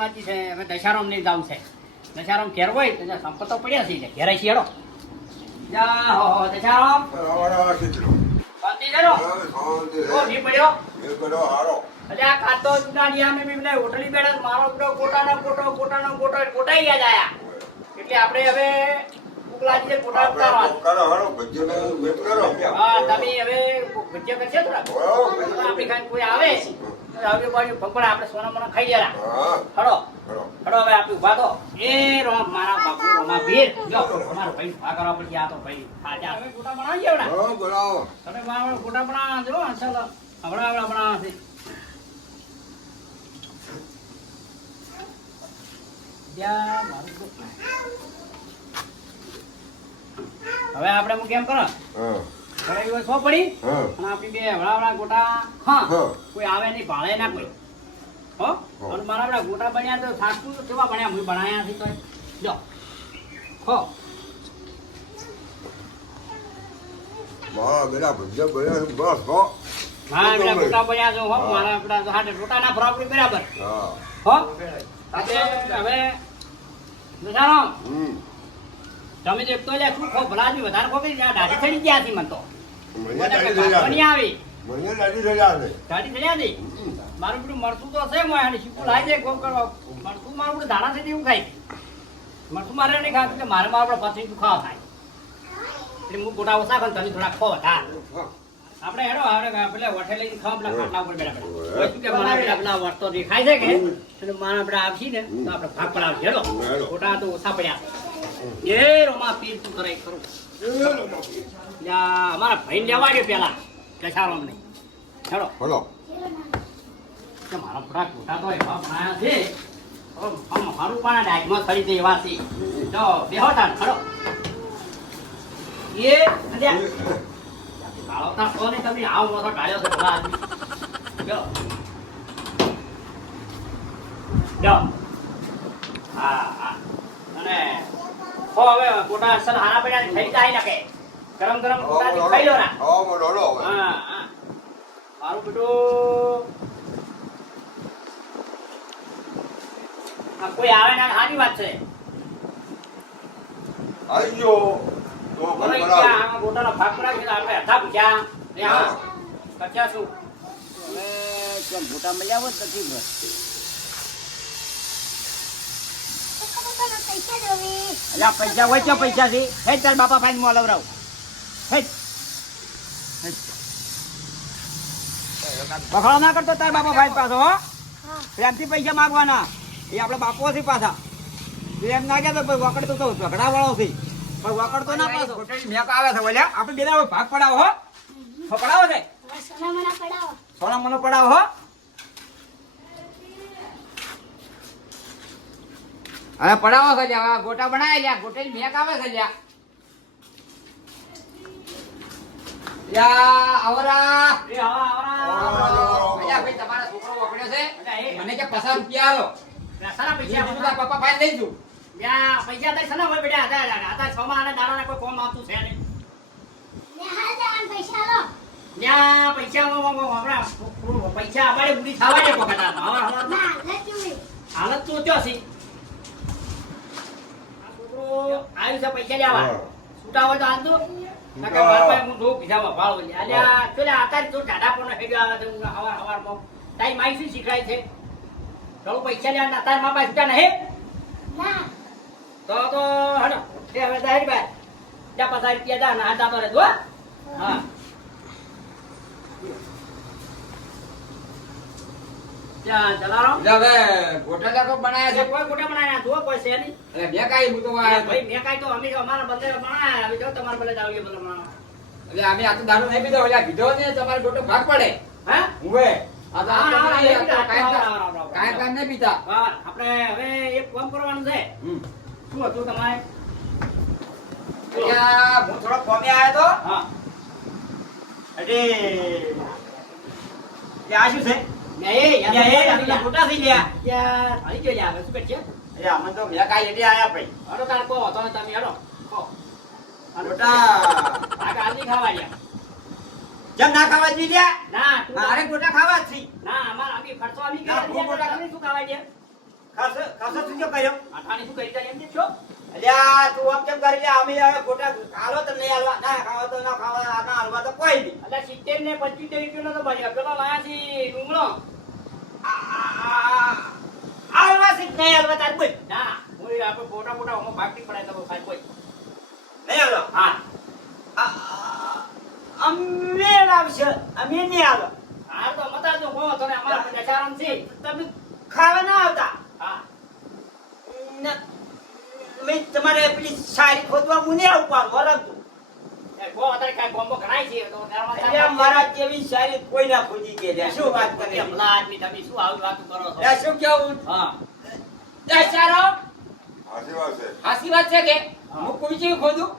ઉકલાજી છે હવે દશારામ ને જાવ છે દશારામ ઘેર હોય તો સંપતો પડ્યા છે ઘેરાઈ છે હેડો જા હો દશારામ શાંતિ જરો ઓ ની પડ્યો અરે આ ખાતો દુનિયા મે બી હોટલી બેઠા મારો કોટાનો કોટાઈ યાદ આયા એટલે આપણે હવે ઉકલાજી કોટા ઉતારવા કરો હરો ભજ્જનો વેટ કરો હા તમે હવે ભજ્જ કરશે થોડા આપણી કાઈ કોઈ આવે હવે બાજુ ભંગડા આપણે સોના મોના ખાઈ લેલા હડો હડો હવે આપણે ઉભા તો એ રોમ મારા બાપુ રોમા વીર જો તમારો ભાઈ ઉભા કરવા પડી આ તો ભાઈ આજા હવે કોટા બનાવી જેવડા હા બનાવો તમે મારો કોટા બના જો ચાલો હમણાં બનાવવા છે જ્યાં મારું હવે આપણે હું કેમ કરો ઘરે દિવસ હો પડી અને આપણી બે હવળાવળા ગોટા હા કોઈ આવે નહીં ભાળે ના કોઈ હો અને મારા આપણા ગોટા બન્યા તો સાચું તો કેવા બન્યા હું બનાયા છે તો જો હો વાહ બેટા ભજ્જ બન્યા બસ હો હા બેટા ગોટા બન્યા છો હો મારા આપણા તો હાટે ગોટાના પ્રોપર્ટી બરાબર હા હો હવે દશારામ તમે તો એક તો લે શું ખો ભલાજી વધારે ખોબી દાઢી ચડી ગયા હતી મને તો મને દાઢી આવી મને દાઢી થયા છે દાઢી થયા હતી મારું બધું મરતું તો છે મોય અને શીકું લાવી દે કોમ કરવા મરતું મારું બધું દાણા થઈ એવું ખાય મરતું મારે નહીં ખાતું કે મારે મારા પછી દુખાવા થાય એટલે હું ગોટા ઓછા ખાઉં તમે થોડા ખો હતા આપણે હેડો આપણે પેલા વઠે લઈને ખાવા પેલા ખાટલા ઉપર બેઠા શું કે મારા પેલા પેલા વસ્તો દેખાય છે કે એટલે મારા આપણે આવશી ને તો આપણે ભાગ પડાવશે હેડો ગોટા તો ઓછા પડ્યા એ રોમા પીર તું કરે ખરું અમારા ભાઈ લેવા દે પેલા દશારામ નહીં હેડો બોલો મારા થોડા ગોટા તો એવા બનાયા છે મારું પણ ડાયકમાં ખરી દે એવા છે જો બેહો તાન ખડો એ કાળોતા છો ને તમે આવ મોટો ટાળ્યો છે ભલા આદમી જો જો હા હા અને હો હવે ગોટા અસલ હારા પડ્યા થઈ જાય નાખે ગરમ ગરમ ગોટા ખાઈ લો ના હા મને રોડો હવે હા હા મારું બેટું કોઈ આવે ના સારી વાત છે આવી ગયો તો મને મને ક્યાં ગોટાનો ભાગ પડાવી છે આપણે હતા પૂછ્યા એ હા કચ્યા શું હવે કેમ ગોટા મળ્યા હોત નથી બસ અલ્યા પૈસા હોય તો પૈસા થી હે તાર બાપા ભાઈ મોં લવરાવ હે બખાડો ના કરતો તાર બાપા ભાઈ પાછો હો પ્રેમથી પૈસા માંગવાના એ આપણે બાપો થી પાછા પ્રેમ ના ગયા તો વકડતો તો ઝઘડા વાળો થી પણ વકડતો ના પાછો મેક આવે છે બોલ્યા આપણે બેના ભાગ પડાવો હો પડાવો છે સોના મને પડાવો હો હવે પડાવો છે હવે ગોટા બનાવી લ્યા ગોટેની મેક આવે છે લ્યા યા આવરા એ આવરા અલ્યા ભાઈ તમારા છોકરો વકડ્યો છે મને કે 50 રૂપિયા આલો સારા પૈસા બધા પપ્પા ભાઈ લઈ જઉં યા પૈસા દઈ સના હોય બેટા હતા 6 માં આને દાડાના કોઈ કોમ આવતું છે નહીં યા પૈસા આપણા પૈસા અમારે પૂરી થવા દે પકડા હાલત તો ક્યો છે આવ્યું છે પૈસા લેવા છૂટા હોય તો હાલતો નકા મારા પાસે હું ધોક પીધામાં ભાવ બોલી અલ્યા ચોલે આતાર તો ટાડા પણ હેડ્યો આવે છે હું હવારમાં તાઈ માઈ શું શીખડાય છે ચલો પૈસા લેવા આતાર માં પાસે છૂટા નહીં તો હડો એ હવે દારી ભાઈ જા 50 રૂપિયા દા ના જાતો રે જો હા જા ચલારો હવે ગોટા લાકો બનાયા છે કોઈ ગોટા બનાયા જો કોઈ છે નહીં અરે બે કાઈ હું તો ભાઈ મેં કાઈ તો અમે અમારા બંને બનાયા હવે જો તમારા બંને જાવીએ બંને બનાવો એટલે અમે આ તો દારૂ નહીં પીધો એટલે પીધો ને તમારો ગોટો ભાગ પડે હે હુંવે આ તો કાઈ કાઈ નહીં પીતા હા આપણે હવે એક કામ કરવાનું છે શું હતું તમારે ત્યાં હું થોડો કોમે આયો તો હા અરે આ શું છે ગોટા થઈ ગયા યાર આવી ગયો યાર શું કરશે અરે અમને તો મેં કાઈ એટી આયા ભાઈ હડો તાર કો હતો ને તમે હડો કો ગોટા આ ગાલી ખાવા ગયા જેમ ના ખાવા જી લ્યા ના મારે ગોટા ખાવા જ છે ના અમાર અમે ખર્ચો અમે ના, હું ગોટા તમે શું ખાવા ગયા ખાસો શું કર્યો? આઠાણી શું કરી જાય એમ છો? અલ્યા તું આમ કેમ કરી લે? અમે હવે ખોટા ખાલો તો નહીં હાલવા, ના ખાવા તો ના ખાવા, ના હાલવા તો કોઈ નહીં. એટલે 70 ને 75 રૂપિયાનો તો ભાઈ પેલો લાયા છે ડુંગળો. હાલવા છે નહીં હાલવા તાર બોલ. ના હું આપણે મોટા મોટા ઓમાં ભાગતી પડાય તો સાહેબ કોઈ. નહીં હાલો. હા અમે લાવશે, અમે નહીં હાલો. હા તો મતા જો હો તને અમારા બેચારામ છે. તમે ખાવા ના આવતા. હા મેં તમારે પેલી સારી ખોદવા હું નહીં આવું પાડું વરગતું. એ ગો અત્યારે કાંઈ ગોમો ઘણાય છે તો એટલે મારા જેવી સારી કોઈ ના ખોદી કે લે. શું વાત કરે? હમણાં આદમી તમે શું આવી વાતો કરો છો? લે શું કેવું? હા બેચારો હાચી વાત છે. હાસી વાત છે કે હા. હું કોઈ જેવું ખોદું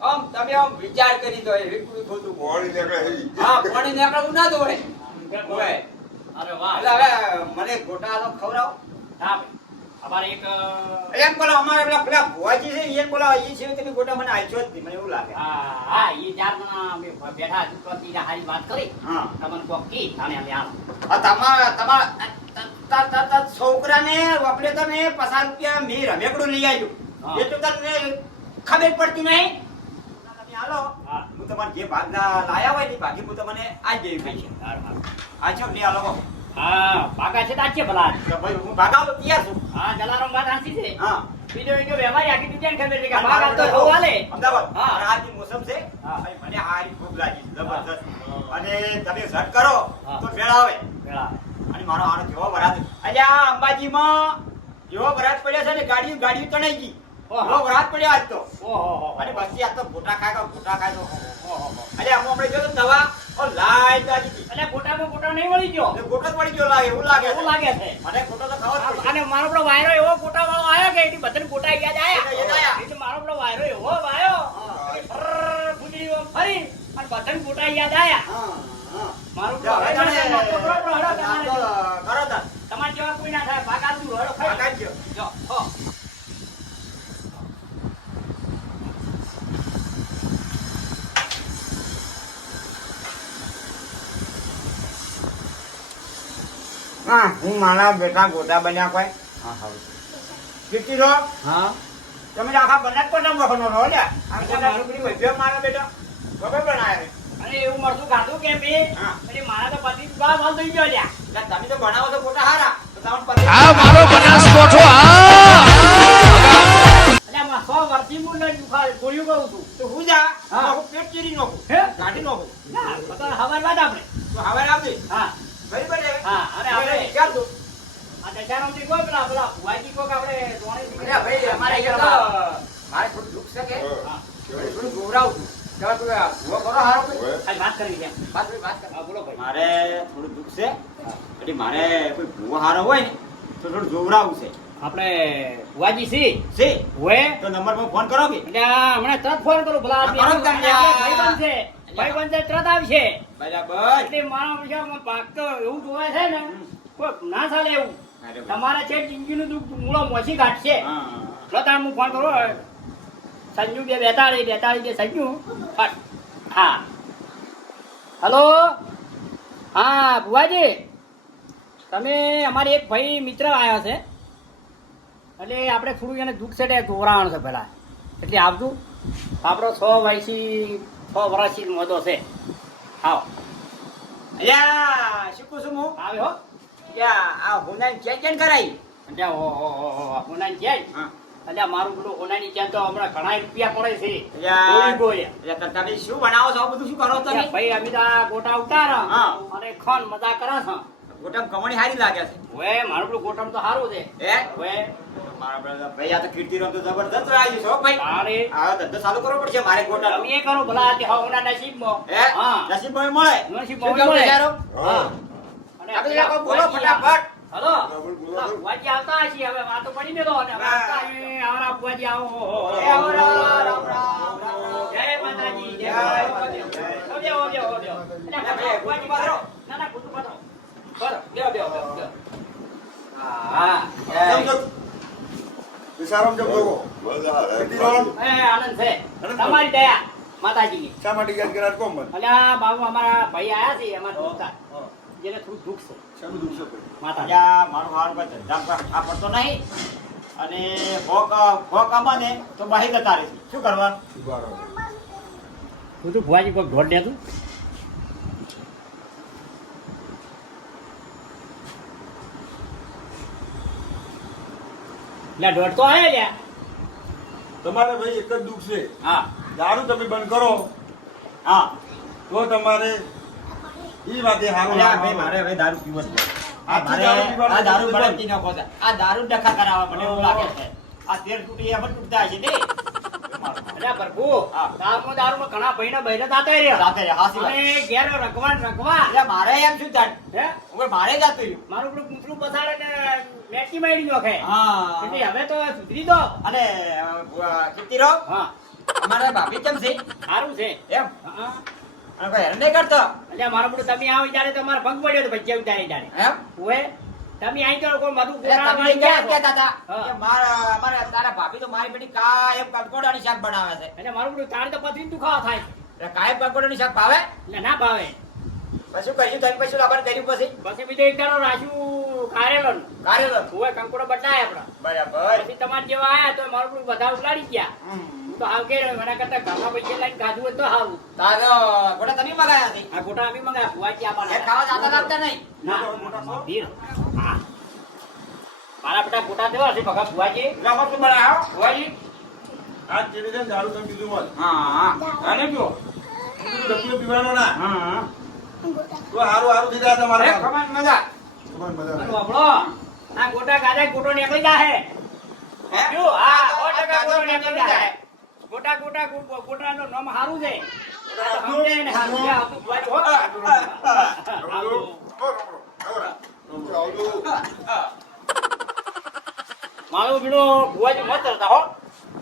આમ તમે આમ વિચાર કરી દો એટલું ખોદું. પોણી નીકળે હી. હા પાણી નીકળવું ના દોડે ઓય. અરે વાહ એટલે હવે મને ગોટા તો ખવડાવો. હા ભાઈ અમારે એક એમ બોલો અમારે પેલા ભુવાજી છે એને બોલાવો. એ છે તમે ગોટા મને આલશો જ નહીં, મને એવું લાગે. હા એ ચારના અમે બેઠા છું તો તીરા હારી વાત કરી હા. તમને કોક કી થાને અમે આવો આ તમારા છોકરાને વાપરે તો ને 50 રૂપિયા મેં રમેકડું લઈ આવ્યું. હા. એટલું તમને ખબર પડતી નહીં. તમે હાલો. હા. હું તમારે જે ભાગના લાયા હોય ને એ ભાગી હું તમને આજ દેવી પૈસા. આ છો લઈ આલો. હા પાકા છે તાજે ભલા તો ભાઈ હું ભાગાવ તો તૈયાર છું. હા જલારામ વાત હાસી છે હા. બીજો એક વ્યવહારી આખી તું કેમ ખબર છે કે ભાગ આપતો હોવ હાલે અમદાવાદ. હા. અને આજની મોસમ છે. હા. ભાઈ મને હારી ભૂખ લાગી છે, જબરદસ્ત. અને તમે ઝટ કરો હા. તો મેળ આવે. પેલા અને મારો આનો જેવો વરાત અલ્યા અંબાજીમાં જેવો વરાત પડ્યો છે ને ગાડીઓ તણાઈ ગઈ. ઓહો. એવો વરાત પડ્યો આજ તો. ઓહો અને પછી આ તો ગોટા ખાય તો અલ્યા હું હમણાં જોયું દવા ઓ લાઈ દાદી હતી. એટલે ગોટામાં ગોટા નહીં મળી ગયો એટલે ગોટો જ પડી ગયો લાગે એવું લાગે એવું લાગે છે મને ગોટો તો ખાવો જ પડશે. અને મારો પેલો વાયરો એવો ગોટા વાળો આવ્યો કે એની બધાને ગોટા યાદ યાદ આયા આયા. એટલે મારો પેલો વાયરો એવો વાયો હા. ફૂટી ફરી અને બધાને ગોટા યાદ આયા હા, હા. મારું જો હવે પેલો તને નાસ્તો કરો, હેડો નાસ્તો તમારે. કરો તાર. તમારે જેવા કોઈ ના થાય ભાગ આપજો હેડો ખાઈ ભાગાડજો. જો હો હા હું મારા બેટા ગોટા બન્યા કોઈ. કીર્તિ રો હા તમે તો આખા બનાસકાંઠા વખતનો રહો લ્યા. આ ગોટા છોકરી વૈદ્ય મારા બેટા બરાબર બનાયા છે. અને એવું મળતું ખાધું કે બે હા. એટલે મારા તો પતિ બા હાલ થઈ ગયો લ્યા એટલે તમે તો બનાવો તો ગોટા હારા તો તમને પતી આ મારો બનાસકોઠો એટલે માં 100 વર્ષથી હું લઈ ગોળીઓ કહું છું તો હું જા હા. નાખું પેટ ચીરી નાખું હે? ગાડી નાખું ના બતા હવાર બાદ આપણે તો હવે આપી હા બરાબર છે હા અને આપણે આપણે વિચાર તો આ દશારામથી કોઈ પેલા ભુવાજી કોક આપણે ધોણે અરે ભાઈ અમારે અહીંયા તો મારે થોડું દુઃખ છે કે હા થોડું ગોવરાવું છું ચાલો તું આ ભૂવો કરો હારો કોઈ હવે ખાલી વાત કરવી છે વાત કર હા બોલો ભાઈ મારે થોડું દુઃખ છે એટલે મારે કોઈ ભૂવો હારો હોય ને તો થોડું જોવરાવું છે આપણે ભુવાજી સી છે હોય તો નંબર પર ફોન કરો કે એટલે આ હમણાં તરત ફોન કરું ભલા આદમી. કરો તમે. અને આપણે ભાઈબંધ છે ભાઈબંધ છે તરત આવશે બરાબર એટલે મારા વિષયમાં પાક તો એવું જોવે છે ને કોઈ ના ચાલે એવું અરે ભાઈ. તમારે છે જિંદગીનું દુઃખ મૂળો મોસી કાઢશે હા લતા હું ફોન કરું સંજુ 242 બે સંજુ ફટ. હા હલો હા ભુવાજી તમે અમારી એક ભાઈ મિત્ર આવ્યા છે એટલે આપણે થોડું એને દુઃખ છે તે ધોરાણ છે પેલા એટલે આવતું આપણો 6 વર્ષથી 6 વર્ષથી મોદો છે આવો અલ્યા શું કહું છું હું આવે હો યા આ હોનાની ચેક કરાઈ એટલે હોનાની ચેન હા એટલે મારું પેલું હોનાની ચેન તો હમણાં ઘણા રૂપિયા પડે છે અલ્યા ગોળી ગોળીયા. અલ્યા તમે શું બનાવો છો આ બધું શું કરો તમે એટલે ભાઈ અમે તો આ ગોટા ઉતારા હા. અને ખન મજા કરે છે ગોટામ કમણી હારી લાગે છે હવે મારું પેલું ગોટમ તો સારું છે હે હવે મારા brother, ભાઈ આ તો કીર્તિરામ તો જબરદસ્ત આવ્યું છે હો ભાઈ મારે આ ધંધો ચાલુ કરવો પડશે મારે ગોટા તમે એ કરો ભલા તે હોના નસીબમાં હે હા નસીબમાં મળે નસીબમાં શું કહું મળે. બિચારો? હા અને આપણે પેલા લોકો બોલો ભુવાજી ફટાફટ. હલો બોલો, બોલો. પેલા ભુવાજી આવતા હશે હવે વાતો પડી મેલો અને હવે હા. આવતા હશે. આવરા ભુવાજી આવો એ આવો, રામ, રામ, રામ. જય માતાજી જય જય માતાજી. માતાજી. આવજો, આવજો, આવજો. એટલે ભાઈ, ભુવાજી પધારો. ના ના કુટુંબ પધારો. બરો બેહો બેહો બેહો હા સમજો. વિચારો જો લોકો બધા હે. કીર્તિરામ એ આનંદ છે તમારી દયા માતાજીની શા માટે યાદ કર્યા કોમ મને અલ્યા બાબુ અમારા ભાઈ આયા છે અમારા દોસ્તાર જેને થોડું દુઃખ છે શેનું દુઃખ છે ભાઈ? માતા અહીંયા મારો હાલ કોઈ ધંધા પર આ પડતો નહીં અને ભોક અમાને તો બહાર જતા રહે છે. શું કરવાનું? ઉભા રહો. હું તો ભુવાજી કોઈ ઢોળ દે તું લે ઢોળ તો આયા લ્યા તમારે ભાઈ એક જ દુઃખ છે. હા દારૂ તમે બંધ કરો હા તો તમારે ઈ વાતે હારું અરે આ લાગે. ભાઈ મારે હવે દારૂ પીવો જ છે. આ આજથી મારે દારૂ પીવાનું આ દારૂ બંધ. બળદથી નાખો છે. આ દારૂ ડખા કરાવવા મને એવું લાગે છે. આ તેલ તૂટી એમ જ તૂટતા હશે તે. અલ્યા પ્રભુ હા. દારૂમાં ઘણા ભાઈના બૈરા થતા રહ્યા રાતે હાસી વાત. અને ઘેર રખવા એટલે મારે એમ શું ચાલ હે હવે મારે જાતું રહ્યું. મારું પેલું કૂતરું પસાડે ને મેટકી મારી નોખે હા એટલે હવે તો સુધરી દો અને કીર્તિરો હા અમારા ભાભી કેમ છે સારું છે એમ હા અને કોઈ હેરાન નહીં કરતો અલ્યા મારું બધું તમે આવો ત્યારે તો મારે ભંગ પડ્યો તો ભજીયા ઉતારી ત્યારે એમ ઓએ તમે અહીં તો કોઈ મધુ એટલે તમે ક્યાં કહેતા હતા હા. કે અમારા તારા ભાભી તો મારી બેટી કાયમ કંકોડાની શાક બનાવે છે એટલે મારું બધું તારે તો પથરીને દુખાવો થાય એટલે કાયમ કંકોડાની શાક ભાવે એટલે ના ભાવે પછી કર્યું તમે પછી લાભાર કર્યું પછી પછી બીજો એક દાડો રાખ્યું કારેલો કાર્ય ઓએ કંકોડો બટાય આપડા બરાબર પછી તમારે જેવા આયા તો મારું બધું બધા ઉલાડી ગયા હું તો હાવ કે એના કરતા ઘરના પૈસા લઈને ખાધું હોય તો સારું તારો ગોટા તમે મગાયા છે આ ગોટા અમે મંગાયા ફુવાજી એ આપવાના ખાવા જાતા લાગતા નહીં ના ધીર હા મારા બેટા ગોટા દેવા છે ભગા ફુવાજી રમત બનાવ્યો ભુવાજી આ ચીડી છે ને દારૂ તમે પીધું હોત. હા અને જો બીજું ડબલું પીવાનું ના. હા તો હારું હારું થઈ જાય તમારે. અરે ખમાન મજા તમારે મજા આવે. વાપરો આ ગોટા ગાજે ગોટો નીકળી જાહે હે જો હા 100% ગોટો નીકળી જાહે ગોટાનું નામ સારું છે સમજે ને સારું છે આપણું ફુવાજી હો રમજો. આવજો. મારું બીડો ફુવાજી મત હતા હો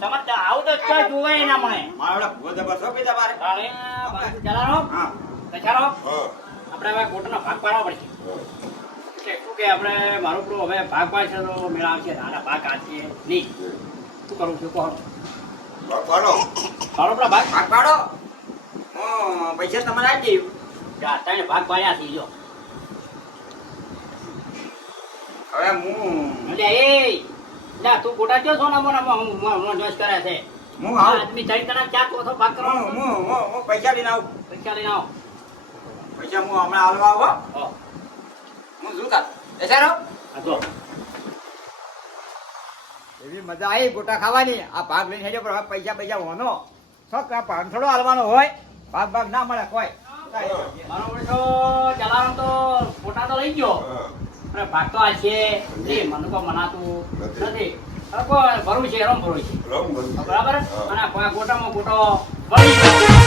તમારે આવું તો ક્યાં જોવાય ના મળે મારા ભૂવો જબરસો પી તમારે તાણે બાજુ ચલાવો હા કચારો હા. આપણે હવે ગોટાનો ભાગ પાડવો પડશે એટલે શું કે આપણે મારું પેલું હવે ભાગ પાડશે તો મેળા આવશે નાના ભાગ આપશે નહીં શું કરું છું કહો બાપાનો. મારો પેલા ભાગ ભાગ પાડો હું પૈસા તમારે આપી દઉં તને ભાગ પાડ્યા થઈ જો હવે હું એટલે એ લા તું ગોટા જો સોના મોના જોશ કરે છે હું આ આવું આદમી જઈને તને ચાર ચોથો ભાગ કરવાનો હું પૈસા લઈને આવું પૈસા લઈને આવો પૈસા હું હમણાં હાલવા આવો હો હું શું કર બેસારો આ જો એવી મજા આવી ગોટા ખાવાની આ ભાગ લઈને હેડ્યો પણ હવે પૈસા હોનો શોખ આ પાંચડો હાલવાનો હોય ભાગ ના મળે કોઈ મારો બેટો ચલાવવાનો તો ગોટા તો લઈ ગયો હા. અને ભાગ તો આ છે એ મને તો મનાતું નથી હવે કોઈ ભરવું છે એનો ભરવું છે રમ બંધ. બરાબર હા. અને આ ગોટામાં ગોટો વળી ગયો.